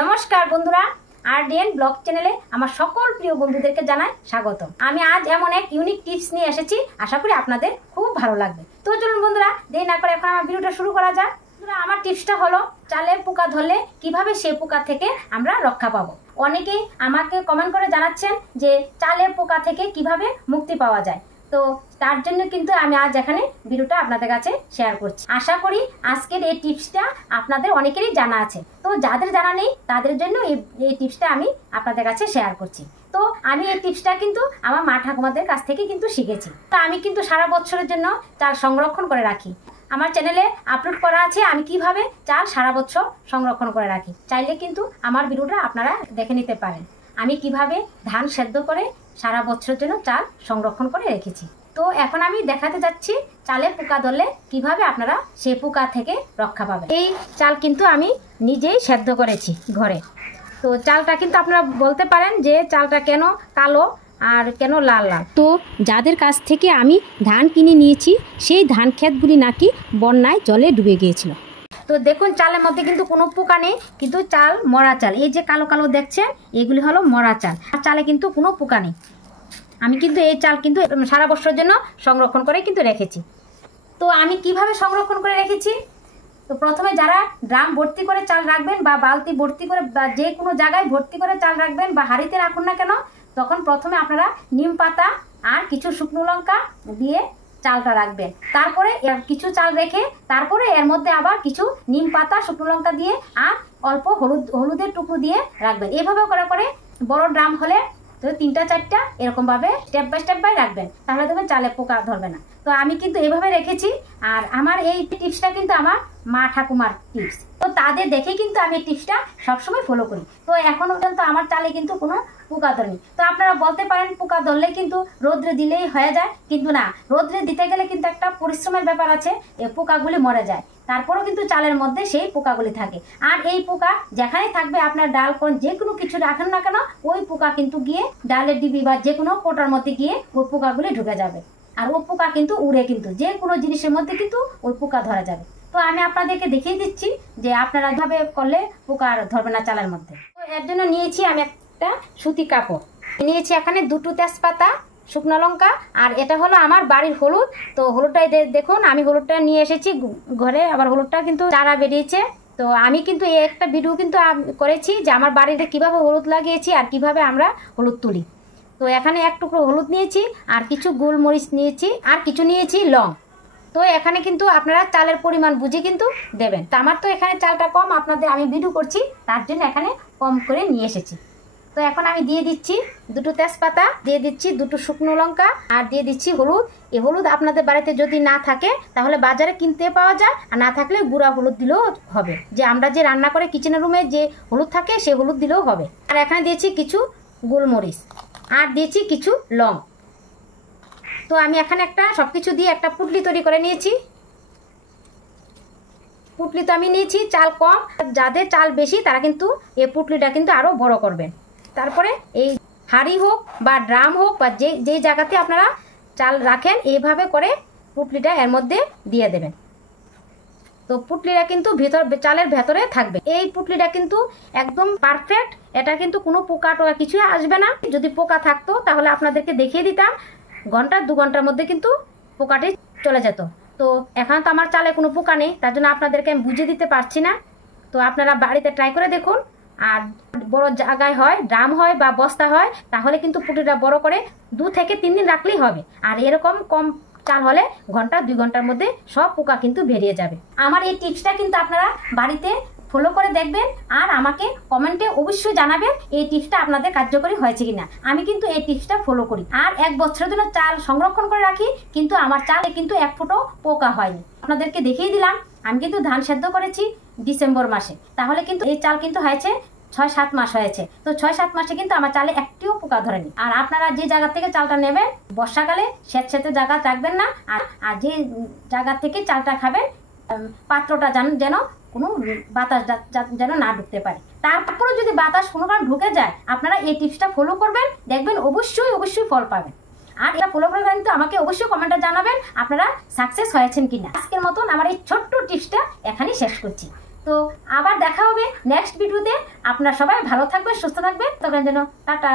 নমস্কার বন্ধুরা, আরডিএন ব্লগ চ্যানেলে আমার সকল প্রিয় বন্ধুদেরকে জানাই স্বাগত। আমি আজ এমন এক ইউনিক টিপস নিয়ে এসেছি, আশা করি আপনাদের খুব ভালো লাগবে। তো চলুন বন্ধুরা, দেরি না করে এখন আমার ভিডিওটা শুরু করা যাক। আমার টিপসটা হলো চালে পোকা ধরলে কিভাবে সেই পোকা থেকে আমরা রক্ষা পাবো। অনেকেই আমাকে কমেন্ট করে জানাচ্ছেন যে চালের পোকা থেকে কিভাবে মুক্তি পাওয়া যায়। তো তার জন্য কিন্তু আমি আজ এখানে ভিডিওটা আপনাদের কাছে শেয়ার করছি। আশা করি আজকের এই টিপসটা আপনাদের অনেকেরই জানা আছে। তো যাদের জানা নেই তাদের জন্য এই টিপসটা আমি আপনাদের কাছে শেয়ার করছি। তো আমি এই টিপসটা কিন্তু আমার মা ঠাকুমাদের কাছ থেকে কিন্তু শিখেছি। তো আমি কিন্তু সারা বছরের জন্য চাল সংরক্ষণ করে রাখি। আমার চ্যানেলে আপলোড করা আছে আমি কিভাবে চাল সারা বছর সংরক্ষণ করে রাখি। চাইলে কিন্তু আমার ভিডিওটা আপনারা দেখে নিতে পারেন। আমি কিভাবে ধান সেদ্ধ করে সারা বছরের জন্য চাল সংরক্ষণ করে রেখেছি। তো এখন আমি দেখাতে যাচ্ছি চালে পোকা ধরলে কিভাবে আপনারা সেই পোকা থেকে রক্ষা পাবেন। এই চাল কিন্তু আমি নিজেই সেদ্ধ করেছি ঘরে। তো চালটা কিন্তু আপনারা বলতে পারেন যে চালটা কেন কালো আর কেন লাল লাল। তো যাদের কাছ থেকে আমি ধান কিনে নিয়েছি সেই ধান ক্ষেতগুলি নাকি বন্যায় জলে ডুবে গিয়েছিল। তো দেখুন চালের মধ্যে কিন্তু কোনো পোকা নেই, কিন্তু চাল মরা চাল। এই যে কালো কালো দেখছেন এগুলি হলো মরা চাল। আর চালে কিন্তু কোনো পোকা নেই। আমি কিন্তু এই চাল কিন্তু সারা বছরের জন্য সংরক্ষণ করে কিন্তু রেখেছি। তো আমি কিভাবে সংরক্ষণ করে রেখেছি, তো প্রথমে যারা ড্রাম ভর্তি করে চাল রাখবেন বা বালতি ভর্তি করে বা যে কোনো জায়গায় ভর্তি করে চাল রাখবেন বা হাঁড়িতে রাখুন না কেন, তখন প্রথমে আপনারা নিম পাতা আর কিছু শুকনো লঙ্কা দিয়ে চালটা রাখবেন। তারপরে কিছু চাল রেখে তারপরে এর মধ্যে আবার কিছু নিম পাতা শুকনো লঙ্কা দিয়ে আর অল্প হলুদের টুকরো দিয়ে রাখবেন। এভাবে করে করে বড় ড্রাম হলে তো 3-4টা এরকমভাবে স্টেপ বাই রাখবেন, তাহলে দেখবেন চালে পোকা ধরবে না। তো আমি কিন্তু এইভাবে রেখেছি। আর আমার এই টিপসটা কিন্তু আমার মা ঠাকুমার টিপস। তো তাদের দেখে কিন্তু আমি এই টিপসটা সবসময় ফলো করি। তো এখনো পর্যন্ত আমার চালে কিন্তু কোনো পোকা ধরেনি। তো আপনারা বলতে পারেন পোকা ধরলে কিন্তু রোদ্রে দিলেই হয়ে যায়, কিন্তু না, রোদ্রে দিতে গেলে কিন্তু একটা পরিশ্রমের ব্যাপার আছে। এই পোকাগুলি মরে যায়, তারপরেও কিন্তু চালের মধ্যে সেই পোকাগুলি থাকে। আর এই পোকা যেখানে থাকবে আপনার ডাল কোন যে কোনো কিছু রাখেন না কেন, ওই পোকা কিন্তু গিয়ে ডালের ডিবি বা যে কোনো কোটার মধ্যে গিয়ে ওই পোকাগুলি ঢুকে যাবে। আর ও পোকা কিন্তু উড়ে কিন্তু যে কোনো জিনিসের মধ্যে কিন্তু ওই পোকা ধরা যাবে। তো আমি আপনাদেরকে দেখিয়ে দিচ্ছি যে আপনারা এভাবে করলে পোকা ধরবে না চালের মধ্যে। তো এর জন্য নিয়েছি আমি একটা সুতি কাপড়, নিয়েছি এখানে 2টো তেজপাতা, শুকনো লঙ্কা, আর এটা হলো আমার বাড়ির হলুদ। তো হলুদটাই দেখুন আমি হলুদটা নিয়ে এসেছি ঘরে। আবার হলুদটা কিন্তু চারা বেরিয়েছে। তো আমি কিন্তু এই একটা ভিডিও কিন্তু করেছি যে আমার বাড়িতে কিভাবে হলুদ লাগিয়েছি আর কিভাবে আমরা হলুদ তুলি। তো এখানে এক টুকরো হলুদ নিয়েছি আর কিছু গোলমরিচ নিয়েছি আর কিছু নিয়েছি লং। তো এখানে কিন্তু আপনারা চালের পরিমাণ বুঝে কিন্তু দেবেন। তো আমার তো এখানে চালটা কম, আপনাদের আমি ভিডিও করছি তার জন্য এখানে কম করে নিয়ে এসেছি। তো এখন আমি দিয়ে দিচ্ছি 2টো তেজপাতা, দিয়ে দিচ্ছি 2টো শুকনো লঙ্কা আর দিয়ে দিচ্ছি হলুদ। এই হলুদ আপনাদের বাড়িতে যদি না থাকে তাহলে বাজারে কিনতে পাওয়া যায়, আর না থাকলে গুঁড়া হলুদ দিলেও হবে। যে আমরা যে রান্না করে কিচেনের রুমে যে হলুদ থাকে সে হলুদ দিলেও হবে। আর এখানে দিয়েছি কিছু গোলমরিচ আর দিয়েছি কিছু লং। তো আমি এখানে একটা সবকিছু দিয়ে একটা পুটলি তৈরি করে নিয়েছি। পুটলি তো আমি নিয়েছি চাল কম, যাদের চাল বেশি তারা কিন্তু এই পুটলিটা কিন্তু আরো বড় করবেন। তারপরে এই হাঁড়ি হোক বা ড্রাম হোক বা যেই জায়গাতে আপনারা চাল রাখেন এইভাবে করে পুটলিটা এর মধ্যে দিয়ে দেবেন। তো পুটলিটা কিন্তু চালের ভেতরে থাকবে। এই পুটলিটা কিন্তু একদম পারফেক্ট, এটা কিন্তু কোনো পোকা টোকা কিছু আসবে না। যদি পোকা থাকতো তাহলে আপনাদেরকে দেখিয়ে দিতাম, 1-2 ঘন্টার মধ্যে কিন্তু পোকাটি চলে যেত। তো এখন তো আমার চালে কোনো পোকা নেই, তার জন্য আপনাদেরকে আমি বুঝিয়ে দিতে পারছি না। তো আপনারা বাড়িতে ট্রাই করে দেখুন। আর বড় জায়গায় হয়, ড্রাম হয় বা বস্তা হয়, তাহলে কিন্তু পুটলিটা বড় করে 2 থেকে 3 দিন রাখলেই হবে। আর এরকম কম চাল হলে 1-2 ঘন্টার মধ্যে সব পোকা কিন্তু বেরিয়ে যাবে। আমার এই টিপসটা কিন্তু আপনারা বাড়িতে ফলো করে দেখবেন আর আমাকে কমেন্টে অবশ্যই জানাবেন এই টিপসটা আপনাদের কার্যকরী হয়েছে কিনা। আমি কিন্তু এই টিপসটা ফলো করি আর 1 বছরের জন্য চাল সংরক্ষণ করে রাখি, কিন্তু আমার চালে কিন্তু 1 ফুটও পোকা হয়নি। আপনাদেরকে দেখিয়ে দিলাম আমি কিন্তু ধান সেদ্ধ করেছি ডিসেম্বর মাসে, তাহলে কিন্তু এই চাল কিন্তু হয়েছে 6-7 মাস হয়েছে। তো 6-7 মাসে কিন্তু আমার চালে একটিও পোকা ধরেনি। আর আপনারা যে জায়গা থেকে চালটা নেবেন বর্ষাকালে স্যাঁতস্যাঁতে জায়গা রাখবেন না, আর যে জায়গা থেকে চালটা খাবেন পাত্রটা যেন কোনো বাতাস যেন না ঢুকতে পারে। তারপরে যদি বাতাস কোনো কারণে ঢুকে যায় আপনারা এই টিপসটা ফলো করবেন, দেখবেন অবশ্যই ফল পাবেন। আর এটা ফলো করে কিন্তু আমাকে অবশ্যই কমেন্টে জানাবেন আপনারা সাকসেস হয়েছেন কিনা। আজকের মতন আমার এই ছোট্ট টিপসটা এখানেই শেষ করছি। তো আবার দেখা হবে নেক্সট ভিডিওতে। আপনারা সবাই ভালো থাকবেন, সুস্থ থাকবেন, তখন যেন টাটা।